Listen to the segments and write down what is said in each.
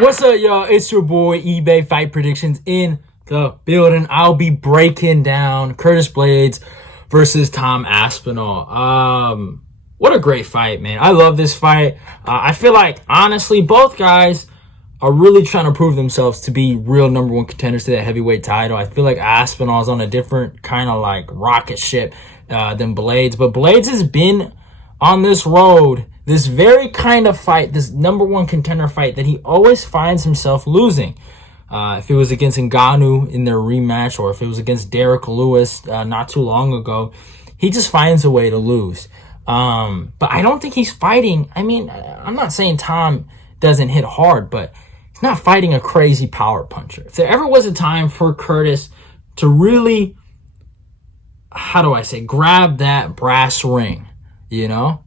What's up, y'all? It's your boy eBay Fight Predictions in the building. I'll be breaking down Curtis Blaydes versus Tom Aspinall. What a great fight, man. I love this fight. I feel like, honestly, both guys are really trying to prove themselves to be real number one contenders to that heavyweight title. I feel like Aspinall is on a different kind of like rocket ship than Blaydes. But Blaydes has been on this road, this very kind of fight, this number one contender fight that he always finds himself losing. If it was against Ngannou in their rematch, or if it was against Derek Lewis not too long ago, he just finds a way to lose. But I don't think he's fighting. I mean, I'm not saying Tom doesn't hit hard, but he's not fighting a crazy power puncher. If there ever was a time for Curtis to really, how do I say, grab that brass ring, you know,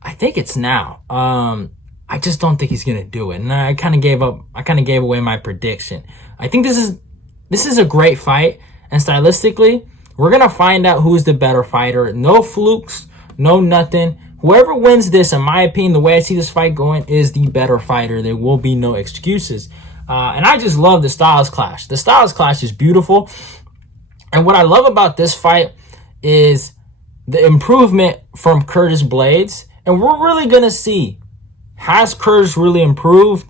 I think it's now. I just don't think he's gonna do it, and I kind of gave up. I kind of gave away my prediction. I think this is a great fight, and stylistically, we're gonna find out who's the better fighter. No flukes, no nothing. Whoever wins this, in my opinion, the way I see this fight going, is the better fighter. There will be no excuses, and I just love the styles clash. The styles clash is beautiful, and what I love about this fight is the improvement from Curtis Blaydes. And we're really going to see, has Curtis really improved,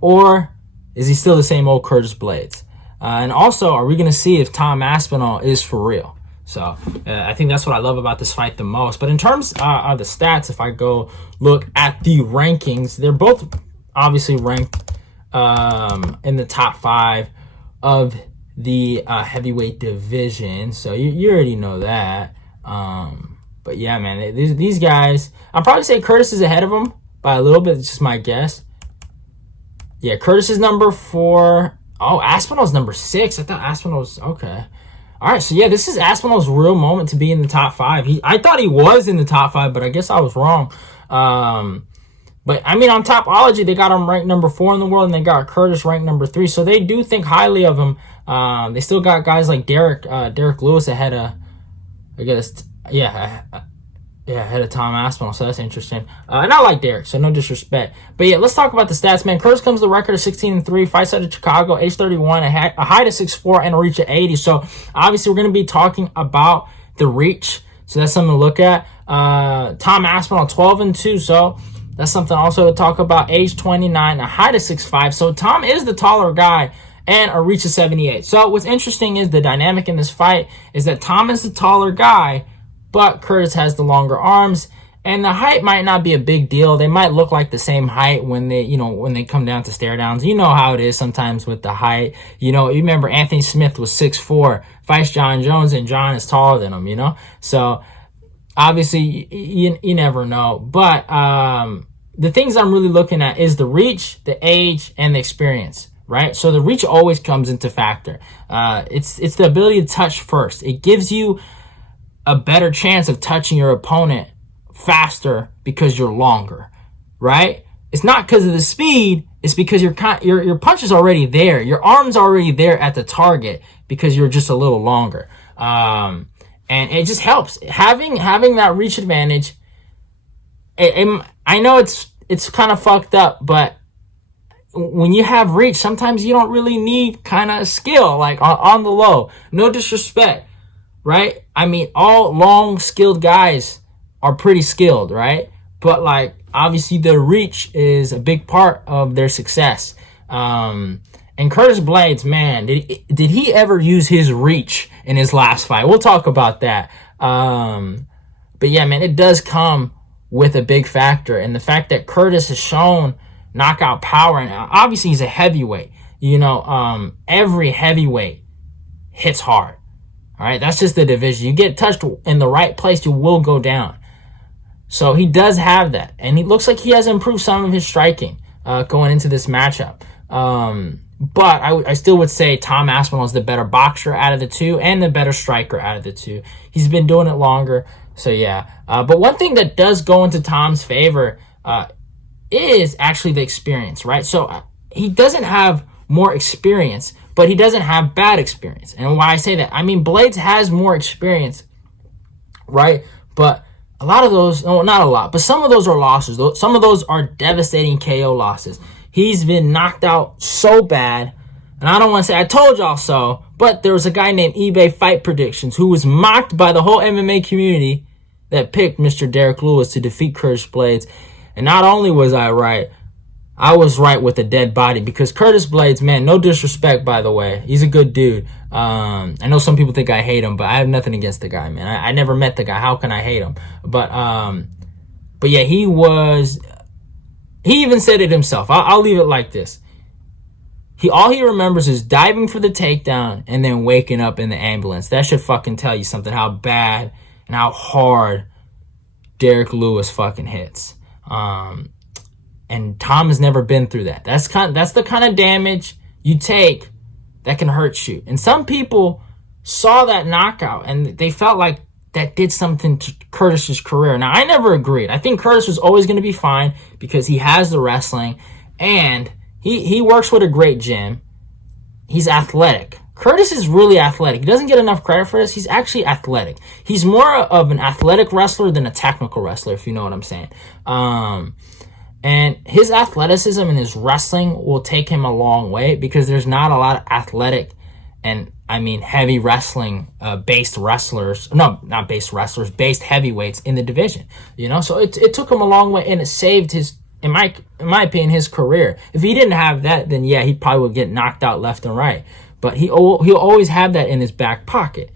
or is he still the same old Curtis Blaydes? And also, are we going to see if Tom Aspinall is for real? So I think that's what I love about this fight the most. But in terms of the stats, if I go look at the rankings, they're both obviously ranked in the top 5 of the heavyweight division. So you already know that. But yeah, man, these guys, I'll probably say Curtis is ahead of him by a little bit. It's just my guess. Yeah, Curtis is number 4. Oh, Aspinall's number 6. I thought Aspinall was, okay. All right, so yeah, this is Aspinall's real moment to be in the top 5. I thought he was in the top 5, but I guess I was wrong. But I mean, on Topology, they got him ranked number 4 in the world, and they got Curtis ranked number 3. So they do think highly of him. They still got guys like Derek Lewis ahead of, I guess, ahead of Tom Aspinall, so that's interesting. And I like Derek, so no disrespect. But yeah, let's talk about the stats, man. Curtis comes with a record of 16-3, fights out of Chicago, age 31, a height of 6'4", and a reach of 80. So obviously, we're going to be talking about the reach, so that's something to look at. Tom Aspinall, 12-2, so that's something also to talk about. Age 29, a height of 6'5", so Tom is the taller guy, and a reach of 78. So what's interesting is the dynamic in this fight is that Tom is the taller guy, but Curtis has the longer arms, and the height might not be a big deal. They might look like the same height when they come down to stare downs. You know how it is sometimes with the height. You remember Anthony Smith was 6'4", fights John Jones, and John is taller than him, So obviously you never know. But the things I'm really looking at is the reach, the age, and the experience. Right? So the reach always comes into factor. It's the ability to touch first. It gives you a better chance of touching your opponent faster because you're longer, right? It's not because of the speed. It's because your punch is already there. Your arm's already there at the target because you're just a little longer. And it just helps. Having that reach advantage, I know it's kind of fucked up, but when you have reach, sometimes you don't really need kind of skill, like on the low. No disrespect, right? I mean, all long, skilled guys are pretty skilled, right? But, like, obviously the reach is a big part of their success. And Curtis Blaydes, man, did he ever use his reach in his last fight? We'll talk about that. But, yeah, man, it does come with a big factor. And the fact that Curtis has shown knockout power, and obviously he's a heavyweight. Every heavyweight hits hard. All right, that's just the division. You get touched in the right place, you will go down. So he does have that, and he looks like he has improved some of his striking going into this matchup. But I still would say Tom Aspinall is the better boxer out of the two and the better striker out of the two. He's been doing it longer, so yeah. But one thing that does go into Tom's favor is actually the experience, right? So he doesn't have more experience, but he doesn't have bad experience. And why I say that, I mean, Blaydes has more experience, right? But a lot of those, no, not a lot, but some of those are losses. Some of those are devastating KO losses. He's been knocked out so bad. And I don't want to say I told y'all so, but there was a guy named eBay Fight Predictions who was mocked by the whole MMA community that picked Mr. Derek Lewis to defeat Curtis Blaydes. And not only was I right, I was right with a dead body, because Curtis Blaydes, man, no disrespect, by the way. He's a good dude. I know some people think I hate him, but I have nothing against the guy, man. I never met the guy. How can I hate him? But yeah, he even said it himself. I'll leave it like this. All he remembers is diving for the takedown and then waking up in the ambulance. That should fucking tell you something, how bad and how hard Derek Lewis fucking hits. And Tom has never been through that. That's the kind of damage you take that can hurt you. And some people saw that knockout and they felt like that did something to Curtis's career. Now, I never agreed. I think Curtis was always going to be fine because he has the wrestling and he works with a great gym. He's athletic. Curtis is really athletic. He doesn't get enough credit for this. He's actually athletic. He's more of an athletic wrestler than a technical wrestler, if you know what I'm saying. And his athleticism and his wrestling will take him a long way, because there's not a lot of athletic and, heavy wrestling based wrestlers. No, not based wrestlers, based heavyweights in the division. So it took him a long way, and it saved his, in my opinion, his career. If he didn't have that, then yeah, he probably would get knocked out left and right. But he'll always have that in his back pocket.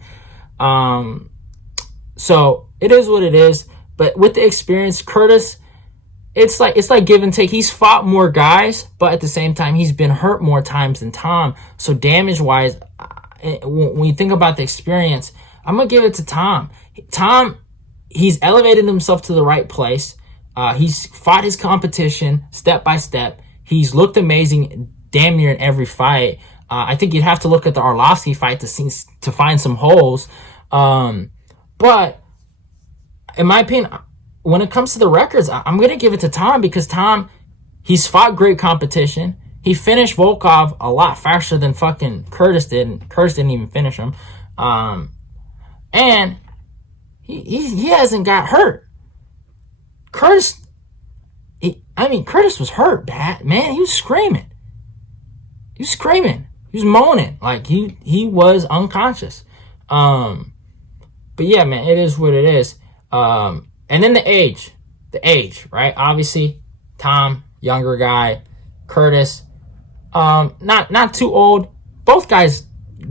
So it is what it is. But with the experience, Curtis, it's like give and take. He's fought more guys, but at the same time, he's been hurt more times than Tom. So damage-wise, when you think about the experience, I'm going to give it to Tom. Tom, he's elevated himself to the right place. He's fought his competition step by step. He's looked amazing damn near in every fight. I think you'd have to look at the Arlovsky fight to find some holes. But in my opinion, when it comes to the records, I'm going to give it to Tom, because Tom, he's fought great competition. He finished Volkov a lot faster than fucking Curtis did, and Curtis didn't even finish him. And he hasn't got hurt. Curtis was hurt bad, man. He was screaming. He was moaning. Like, he was unconscious. But yeah, man, it is what it is. And then the age, right? Obviously, Tom, younger guy, Curtis, not too old. Both guys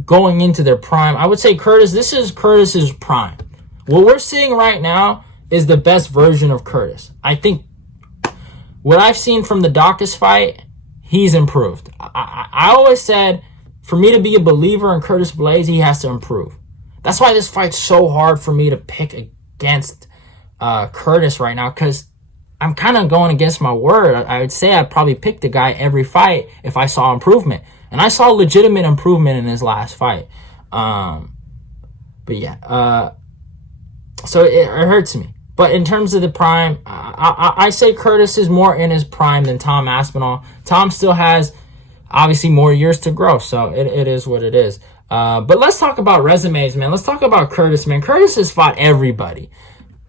going into their prime. I would say this is Curtis's prime. What we're seeing right now is the best version of Curtis. I think what I've seen from the Dawkins fight, he's improved. I always said, for me to be a believer in Curtis Blaydes, he has to improve. That's why this fight's so hard for me to pick against Curtis right now, because I'm kind of going against my word. I would say I'd probably pick the guy every fight if I saw improvement. And I saw legitimate improvement in his last fight. But yeah. So it hurts me. But in terms of the prime, I say Curtis is more in his prime than Tom Aspinall. Tom still has, obviously, more years to grow. So it is what it is. But let's talk about resumes, man. Let's talk about Curtis, man. Curtis has fought everybody.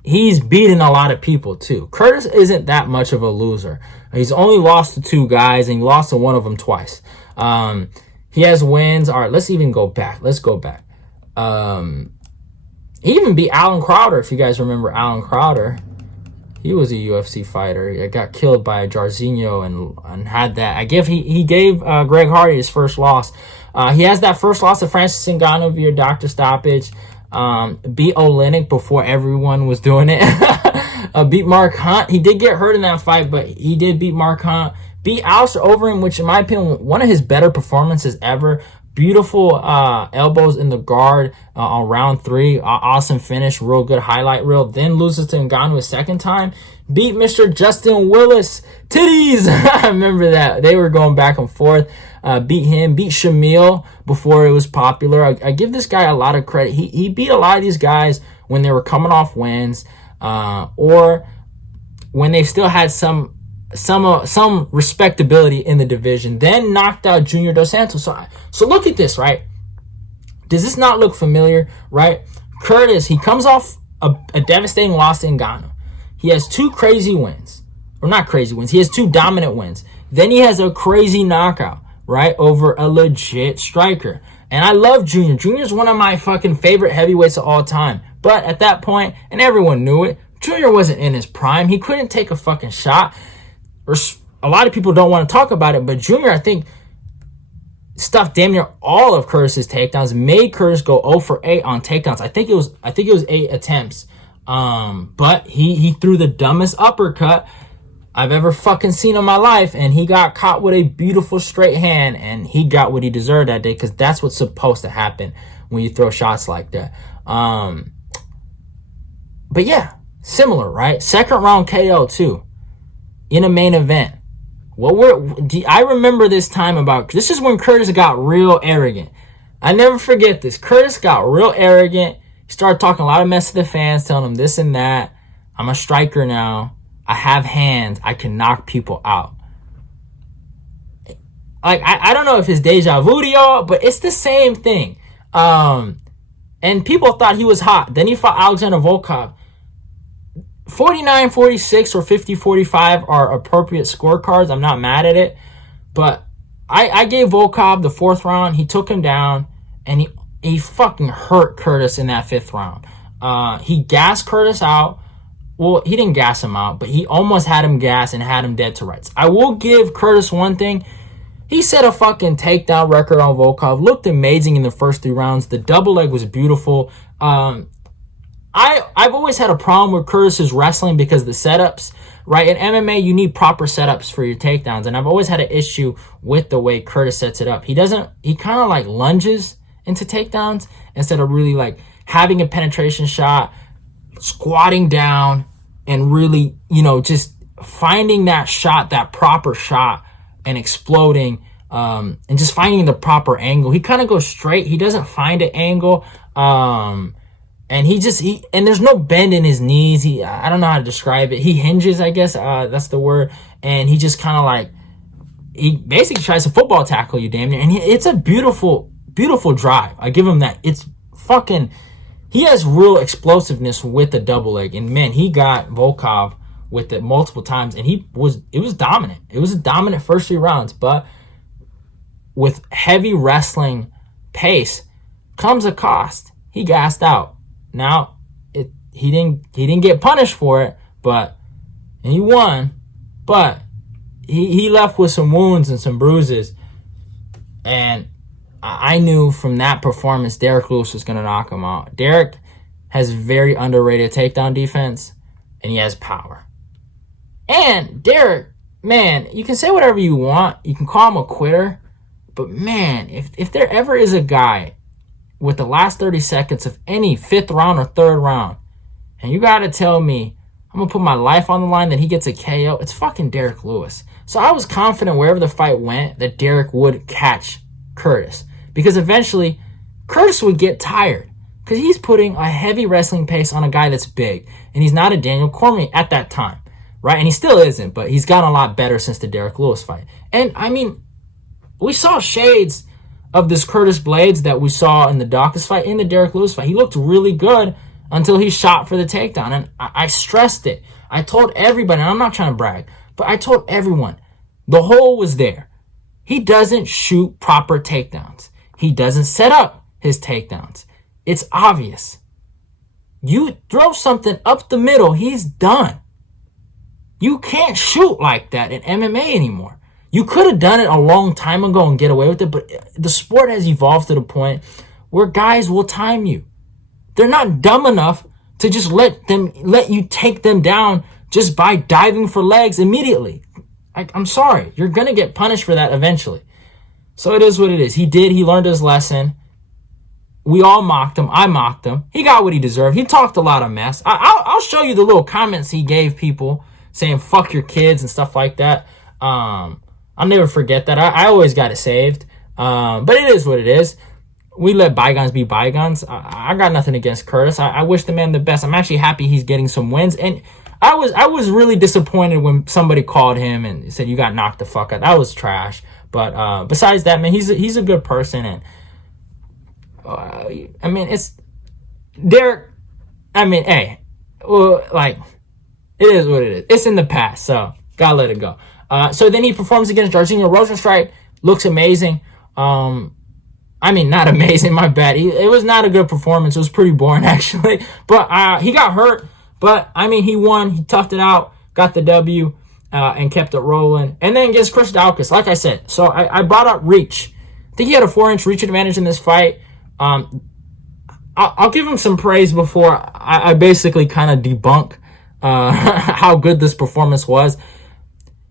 He's beaten a lot of people, too. Curtis isn't that much of a loser. He's only lost to 2 guys, and he lost to one of them twice. He has wins. All right, let's go back. He even beat Alan Crowder, if you guys remember Alan Crowder. He was a UFC fighter. He got killed by Jairzinho and had that. He gave Greg Hardy his first loss. He has that first loss to Francis Ngannou via doctor stoppage. Beat Oleinik before everyone was doing it. Beat Mark Hunt. He did get hurt in that fight, but he did beat Mark Hunt. Beat Alistair Overeem, which in my opinion, one of his better performances ever. Beautiful elbows in the guard on round 3. Awesome finish. Real good highlight reel. Then loses to Ngannou a second time. Beat Mr. Justin Willis. Titties! I remember that. They were going back and forth. Beat him. Beat Shamil before it was popular. I give this guy a lot of credit. He beat a lot of these guys when they were coming off wins, or when they still had some respectability in the division. Then knocked out Junior Dos Santos. So look at this, right? Does this not look familiar, right? Curtis, he comes off a devastating loss to Ngannou. He has 2 crazy wins. Or not crazy wins. He has 2 dominant wins. Then he has a crazy knockout, right, over a legit striker. And I love Junior. Junior's one of my fucking favorite heavyweights of all time. But at that point, and everyone knew it, Junior wasn't in his prime. He couldn't take a fucking shot. Or a lot of people don't want to talk about it, but Junior, I think, stuffed damn near all of Curtis's takedowns, made Curtis go 0 for 8 on takedowns. I think it was 8 attempts. But he threw the dumbest uppercut I've ever fucking seen in my life, and he got caught with a beautiful straight hand, and he got what he deserved that day, because that's what's supposed to happen when you throw shots like that. But yeah, similar, right? Second round KO too, in a main event. I remember this time this is when Curtis got real arrogant. I never forget this. Curtis got real arrogant. He started talking a lot of mess to the fans, telling them this and that. I'm a striker now. I have hands. I can knock people out. Like, I don't know if it's deja vu to y'all, but it's the same thing. And people thought he was hot. Then he fought Alexander Volkov. 49-46 or 50-45 are appropriate scorecards. I'm not mad at it. But I gave Volkov the 4th round. He took him down, and he fucking hurt Curtis in that 5th round. He gassed Curtis out. Well, he didn't gas him out, but he almost had him gassed and had him dead to rights. I will give Curtis one thing. He set a fucking takedown record on Volkov. Looked amazing in the first 3 rounds. The double leg was beautiful. I've always had a problem with Curtis's wrestling because of the setups, right? In MMA, you need proper setups for your takedowns, and I've always had an issue with the way Curtis sets it up. He kind of like lunges into takedowns instead of really like having a penetration shot, squatting down, and really, just finding that shot, that proper shot, and exploding, and just finding the proper angle. He kind of goes straight. He doesn't find an angle. And and there's no bend in his knees. I don't know how to describe it. He hinges, I guess, that's the word. And he just kind of like, he basically tries to football tackle you damn near. And it's a beautiful, beautiful drive. I give him that. It's fucking, he has real explosiveness with the double leg. And man, he got Volkov with it multiple times, and it was dominant. It was a dominant first 3 rounds, but with heavy wrestling pace comes a cost. He gassed out. Now, he didn't get punished for it, and he won, but he left with some wounds and some bruises, and I knew from that performance Derek Lewis was going to knock him out. Derek has very underrated takedown defense, and he has power. And Derek, man, you can say whatever you want. You can call him a quitter, but man, if there ever is a guy with the last 30 seconds of any 5th round or 3rd round, and you got to tell me I'm going to put my life on the line that he gets a KO, it's fucking Derek Lewis. So I was confident wherever the fight went that Derek would catch Curtis, because eventually Curtis would get tired because he's putting a heavy wrestling pace on a guy that's big, and he's not a Daniel Cormier at that time, right? And he still isn't, but he's gotten a lot better since the Derek Lewis fight. And I mean, we saw shades of this Curtis Blaydes that we saw in the Dawkins fight, in the Derek Lewis fight. He looked really good until he shot for the takedown. And I stressed it. I told everybody, and I'm not trying to brag, but I told everyone, the hole was there. He doesn't shoot proper takedowns. He doesn't set up his takedowns. It's obvious. You throw something up the middle, he's done. You can't shoot like that in MMA anymore. You could have done it a long time ago and get away with it, but the sport has evolved to the point where guys will time you. They're not dumb enough to just let you take them down just by diving for legs immediately. I'm sorry. You're going to get punished for that eventually. So it is what it is. He learned his lesson. We all mocked him. I mocked him. He got what he deserved. He talked a lot of mess. I'll show you the little comments he gave people saying fuck your kids and stuff like that. I'll never forget that. I always got it saved. But it is what it is. We let bygones be bygones. I got nothing against Curtis. I wish the man the best. I'm actually happy he's getting some wins. And I was really disappointed when somebody called him and said you got knocked the fuck out. That was trash. But besides that, man, he's a good person. And I mean, it's Derek. I mean, hey, well, like, it is what it is. It's in the past, so gotta let it go. So then he performs against Jairzinho Rosenstrike, looks amazing. Not amazing, my bad. It was not a good performance. It was pretty boring, actually. But he got hurt. But, he won. He toughed it out, got the W, and kept it rolling. And then against Chris Daukaus, like I said. So I brought up reach. I think he had a 4-inch reach advantage in this fight. I'll give him some praise before I basically kind of debunk how good this performance was.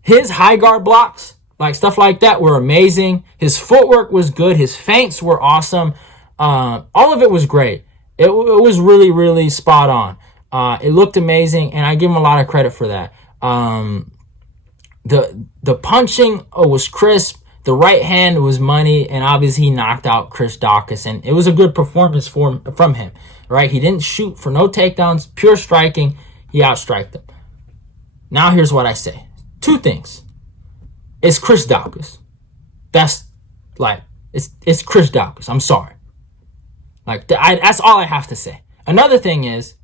His high guard blocks, like stuff like that, were amazing. His footwork was good. His feints were awesome. All of it was great. It was really, really spot on. It looked amazing, and I give him a lot of credit for that. The punching was crisp. The right hand was money, and obviously he knocked out Chris Daukaus, and it was a good performance from him, right? He didn't shoot for no takedowns, pure striking. He outstriked him. Now here's what I say. 2 things. It's Chris Daukaus. That's like, it's Chris Daukaus. I'm sorry. Like, that's all I have to say. Another thing is,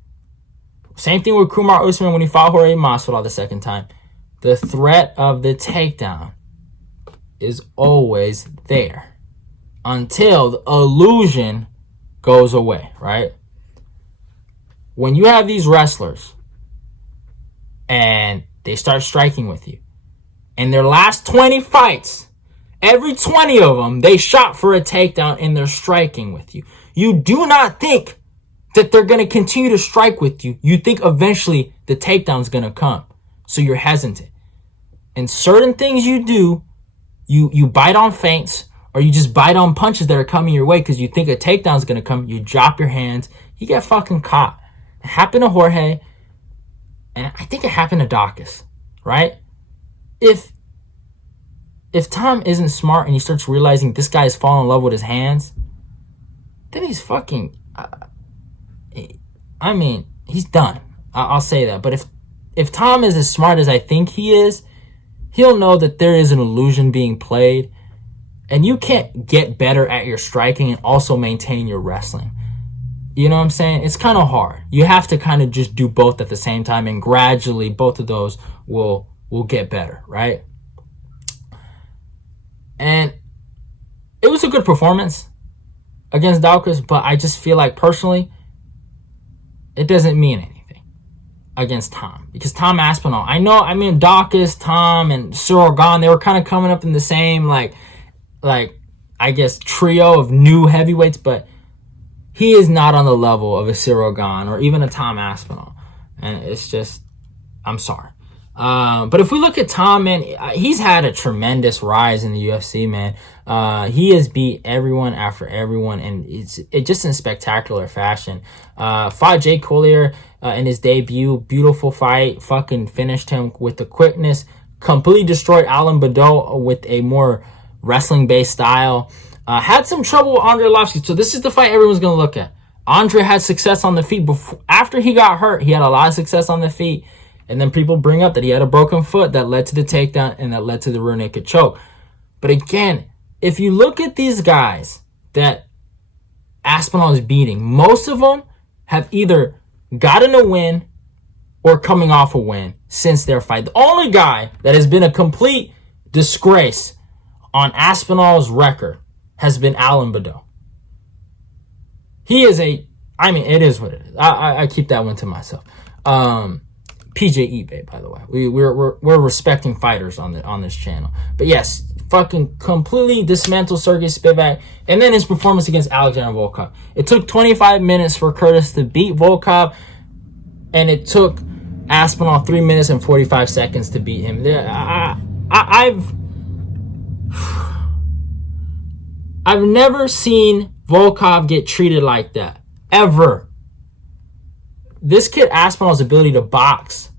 same thing with Kumar Usman when he fought Jorge Masvidal the second time. The threat of the takedown is always there until the illusion goes away, right? When you have these wrestlers and they start striking with you, in their last 20 fights, every 20 of them, they shot for a takedown and they're striking with you. You do not think that they're going to continue to strike with you. You think eventually the takedown's going to come. So you're hesitant. And certain things you do, you bite on feints, or you just bite on punches that are coming your way because you think a takedown's going to come. You drop your hands. You get fucking caught. It happened to Jorge, and I think it happened to Daukaus, right? If Tom isn't smart and he starts realizing this guy is falling in love with his hands, then he's fucking... he's done. I'll say that. But if Tom is as smart as I think he is, he'll know that there is an illusion being played, and you can't get better at your striking and also maintain your wrestling. You know what I'm saying? It's kind of hard. You have to kind of just do both at the same time, and gradually both of those will get better, right? And it was a good performance against Daukaus, but I just feel like personally, it doesn't mean anything against Tom, because Tom Aspinall, Daukaus, Tom, and Cyril Gane, they were kind of coming up in the same like I guess trio of new heavyweights, but he is not on the level of a Cyril Gane or even a Tom Aspinall, and it's just, I'm sorry. But if we look at Tom, man, he's had a tremendous rise in the UFC, man. He has beat everyone after everyone, and it just in spectacular fashion. Fought Jake Collier in his debut. Beautiful fight. Fucking finished him with the quickness. Completely destroyed Alan Badeau with a more wrestling-based style. Had some trouble with Andre Arlovski. So this is the fight everyone's going to look at. Andre had success on the feet. After he got hurt, he had a lot of success on the feet. And then people bring up that he had a broken foot that led to the takedown and that led to the rear naked choke. But again, if you look at these guys that Aspinall is beating, most of them have either gotten a win or coming off a win since their fight. The only guy that has been a complete disgrace on Aspinall's record has been Alan Badeau. He is it is what it is. I keep that one to myself. PJ eBay, by the way. We're respecting fighters on this channel. But yes, fucking completely dismantled Sergey Spivak, and then his performance against Alexander Volkov. It took 25 minutes for Curtis to beat Volkov, and it took Aspinall 3 minutes and 45 seconds to beat him. I've never seen Volkov get treated like that, ever. This kid Aspinall's ability to box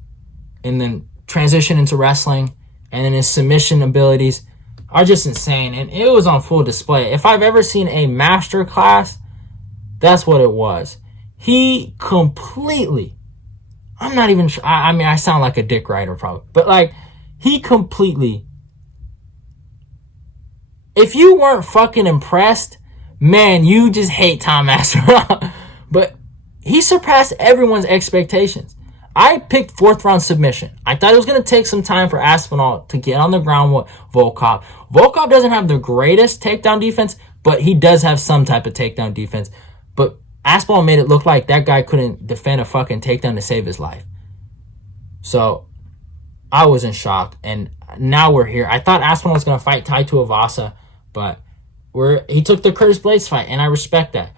and then transition into wrestling, and then his submission abilities are just insane, and it was on full display. If I've ever seen a master class, that's what it was. He completely, I'm not even sure, I sound like a dick rider probably, but like, he completely, if you weren't fucking impressed, man, you just hate Tom Aspinall. But he surpassed everyone's expectations. I picked 4th round submission. I thought it was going to take some time for Aspinall to get on the ground with Volkov. Volkov doesn't have the greatest takedown defense, but he does have some type of takedown defense. But Aspinall made it look like that guy couldn't defend a fucking takedown to save his life. So I was in shock, and now we're here. I thought Aspinall was going to fight Tai Tuivasa, but he took the Curtis Blaydes fight, and I respect that.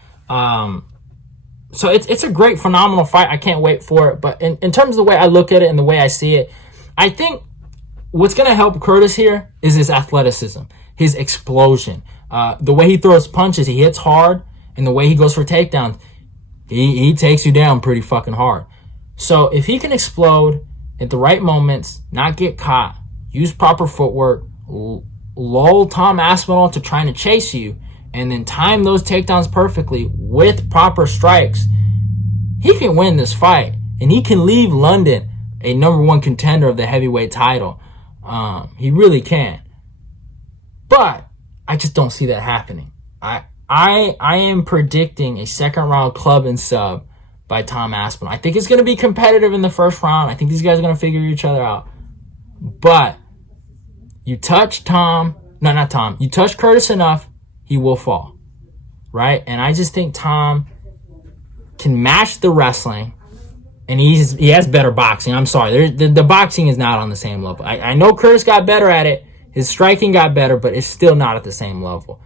So it's a great, phenomenal fight. I can't wait for it. But in terms of the way I look at it and the way I see it, I think what's going to help Curtis here is his athleticism, his explosion. The way he throws punches, he hits hard, and the way he goes for takedowns, he takes you down pretty fucking hard. So if he can explode at the right moments, not get caught, use proper footwork, lull Tom Aspinall to trying to chase you, and then time those takedowns perfectly with proper strikes, he can win this fight. And he can leave London a #1 contender of the heavyweight title. He really can. But I just don't see that happening. I am predicting a 2nd round club and sub by Tom Aspinall. I think it's going to be competitive in the 1st round. I think these guys are going to figure each other out. But you touch you touch Curtis enough, he will fall, right? And I just think Tom can match the wrestling, and he has better boxing. I'm sorry, the boxing is not on the same level. I know Curtis got better at it, his striking got better, but it's still not at the same level.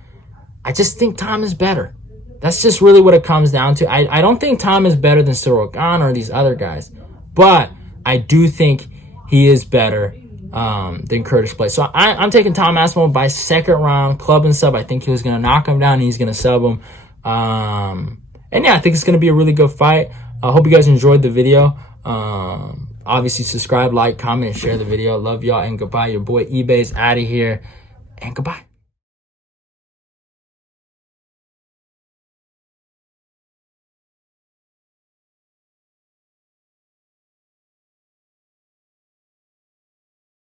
I just think Tom is better. That's just really what it comes down to. I don't think Tom is better than Cyril Gane or these other guys, but I do think he is better than Curtis Blaydes. So I'm taking Tom Aspinall by 2nd round, club and sub. I think he was going to knock him down, and he's going to sub him. And yeah, I think it's going to be a really good fight. I hope you guys enjoyed the video. Obviously, subscribe, like, comment, and share the video. Love y'all, and goodbye. Your boy eBay's out of here, and goodbye.